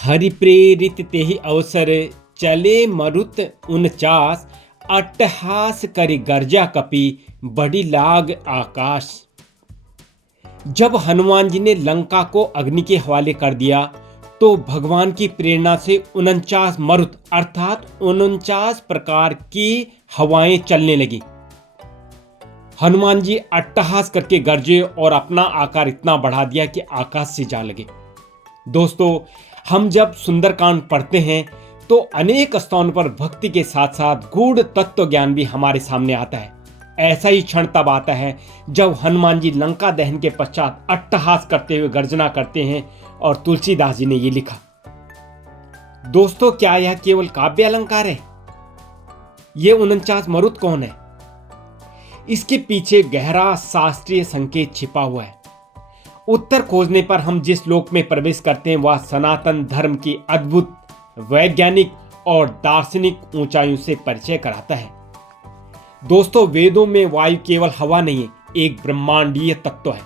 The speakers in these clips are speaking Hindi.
हरि प्रेरित तेहि अवसर चले मरुत 49 अट्टहास करि गर्जा कपि बड़ी लाग आकाश। जब हनुमान जी ने लंका को अग्नि के हवाले कर दिया तो भगवान की प्रेरणा से 49 मरुत अर्थात 49 प्रकार की हवाएं चलने लगी। हनुमान जी अट्टहास करके गरजे और अपना आकार इतना बढ़ा दिया कि आकाश से जा लगे। दोस्तों, हम जब सुंदरकांड पढ़ते हैं तो अनेक स्थानों पर भक्ति के साथ साथ गूढ़ तत्व ज्ञान भी हमारे सामने आता है। ऐसा ही क्षण तब आता है जब हनुमान जी लंका दहन के पश्चात अट्टहास करते हुए गर्जना करते हैं और तुलसीदास जी ने ये लिखा। दोस्तों, क्या यह केवल काव्य अलंकार है? ये 49 मरुत कौन है? इसके पीछे गहरा शास्त्रीय संकेत छिपा हुआ है। उत्तर खोजने पर हम जिस लोक में प्रवेश करते हैं वह सनातन धर्म की अद्भुत वैज्ञानिक और दार्शनिक ऊंचाइयों से परिचय कराता है। दोस्तों, वेदों में वायु केवल हवा नहीं है, एक ब्रह्मांडीय तत्व है।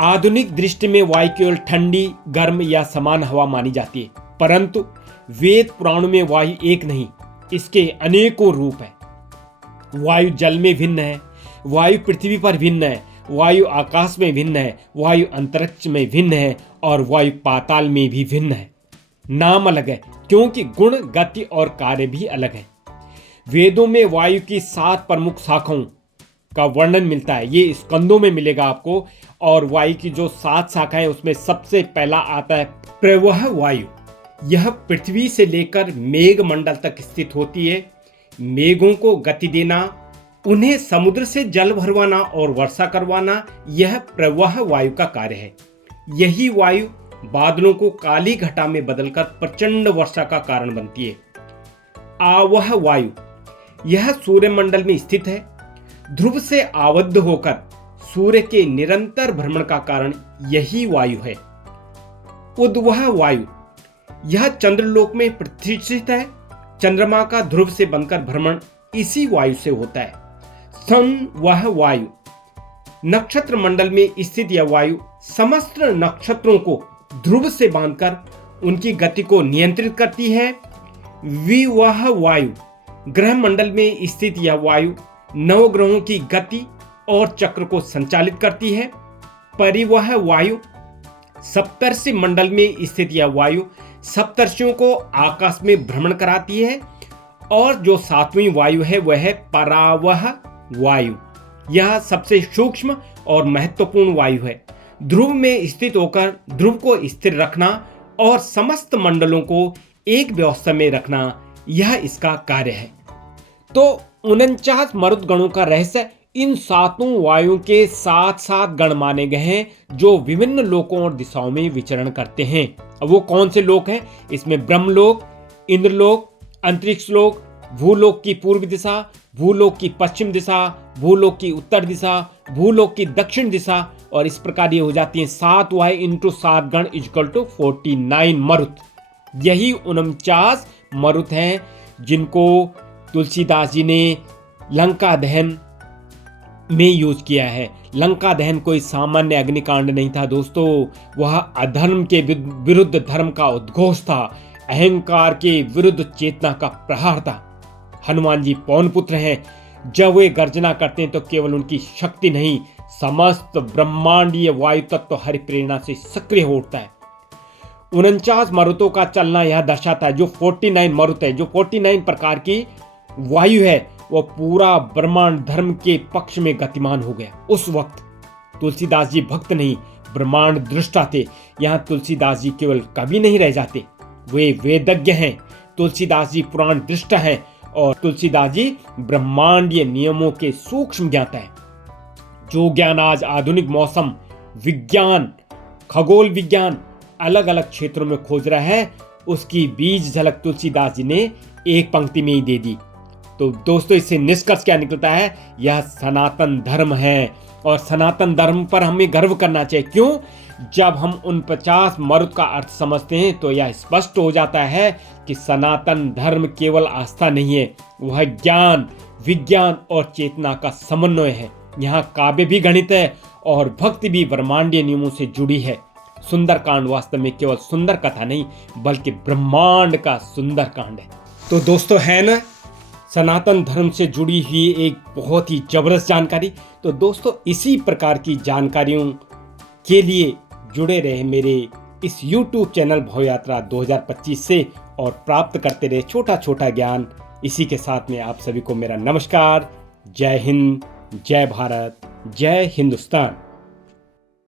आधुनिक दृष्टि में वायु केवल ठंडी, गर्म या समान हवा मानी जाती है, परंतु वेद पुराणों में वायु एक नहीं, इसके अनेकों रूप हैं। वायु जल में भिन्न है, वायु पृथ्वी पर भिन्न है, वायु आकाश में भिन्न है, वायु अंतरिक्ष में भिन्न है और वायु पाताल में भी भिन्न है। नाम अलग है क्योंकि गुण, गति और कार्य भी अलग है। वेदों में वायु की 7 प्रमुख शाखाओं का वर्णन मिलता है, ये स्कंदों में मिलेगा आपको। और वायु की जो 7 शाखाएं उसमें सबसे पहला आता है प्रवह वायु। यह पृथ्वी से लेकर मेघ मंडल तक स्थित होती है। मेघों को गति देना, उन्हें समुद्र से जल भरवाना और वर्षा करवाना, यह प्रवाह वायु का कार्य है। यही वायु बादलों को काली घटा में बदलकर प्रचंड वर्षा का कारण बनती है। आवह वायु, यह सूर्यमंडल में स्थित है। ध्रुव से आबद्ध होकर सूर्य के निरंतर भ्रमण का कारण यही वायु है। उद्वह वायु, यह चंद्रलोक में प्रतिष्ठित है। चंद्रमा का ध्रुव से बनकर भ्रमण इसी वायु से होता है। संवह वायु, नक्षत्र मंडल में स्थित यह वायु समस्त नक्षत्रों को ध्रुव से बांधकर उनकी गति को नियंत्रित करती है। विवाह वायु, ग्रह मंडल में स्थित यह वायु नवग्रहों की गति और चक्र को संचालित करती है। परिवह वायु, सप्तर्षि मंडल में स्थित यह वायु सप्तर्षियों को आकाश में भ्रमण कराती है। और जो 7वीं वायु है वह है परावह वायु। यह सबसे सूक्ष्म और महत्वपूर्ण वायु है। ध्रुव में स्थित होकर ध्रुव को स्थिर रखना और समस्त मंडलों को एक व्यवस्था में रखना, यह इसका कार्य है। तो 49 मरुत गणों का रहस्य इन 7 वायुओं के 7 गण माने गए हैं जो विभिन्न लोकों और दिशाओं में विचरण करते हैं। अब वो कौन से लोक हैं? इसमें ब्रह्मलोक, इंद्रलोक, अंतरिक्ष लोक, भूलोक की पूर्व दिशा, भूलोक की पश्चिम दिशा, भूलोक की उत्तर दिशा, भूलोक की दक्षिण दिशा, और इस प्रकार ये हो जाती हैं 7 वायु इंटू 7 गण इक्वल टू 49 मरुत। यही 49 मरुत हैं जिनको तुलसीदास जी ने लंका दहन में यूज किया है। लंका दहन कोई सामान्य अग्निकांड नहीं था दोस्तों, वह अधर्म के विरुद्ध धर्म का उद्घोष था, अहंकार के विरुद्ध चेतना का प्रहार था। हनुमान जी पवन पुत्र हैं। जब वे गर्जना करते हैं तो केवल उनकी शक्ति नहीं, समस्त ब्रह्मांडीय वायु तत्व हरि प्रेरणा से सक्रिय हो उठता है। 49 मरुतों का चलना यह दर्शाता है। जो 49 मरुत है, जो 49 प्रकार की वायु है, वह पूरा ब्रह्मांड धर्म के पक्ष में गतिमान हो गया। उस वक्त तुलसीदास जी भक्त नहीं, ब्रह्मांड दृष्टा थे। यहाँ तुलसीदास जी केवल कवि नहीं रह जाते, वे वेदज्ञ हैं। तुलसीदास जी पुराण दृष्टा हैं और तुलसीदास जी ब्रह्मांडीय नियमों के सूक्ष्म ज्ञाता हैं। जो ज्ञान आज आधुनिक मौसम विज्ञान, खगोल विज्ञान अलग अलग क्षेत्रों में खोज रहा है, उसकी बीज झलक तुलसीदास जी ने एक पंक्ति में ही दे दी। तो दोस्तों, इससे निष्कर्ष क्या निकलता है? यह सनातन धर्म है और सनातन धर्म पर हमें गर्व करना चाहिए। क्यों? जब हम 49 मरुत का अर्थ समझते हैं तो यह स्पष्ट हो जाता है कि सनातन धर्म केवल आस्था नहीं है, वह ज्ञान, विज्ञान और चेतना का समन्वय है। यहाँ काव्य भी गणित है और भक्ति भी ब्रह्मांडीय नियमों से जुड़ी है। सुंदरकांड वास्तव में केवल सुंदर कथा नहीं बल्कि ब्रह्मांड का सुंदर कांड है। तो दोस्तों, है ना सनातन धर्म से जुड़ी हुई एक बहुत ही जबरदस्त जानकारी। तो दोस्तों, इसी प्रकार की जानकारियों के लिए जुड़े रहे मेरे इस YouTube चैनल भव यात्रा 2025 से और प्राप्त करते रहे छोटा छोटा ज्ञान। इसी के साथ में आप सभी को मेरा नमस्कार। जय हिंद, जय भारत, जय हिंदुस्तान।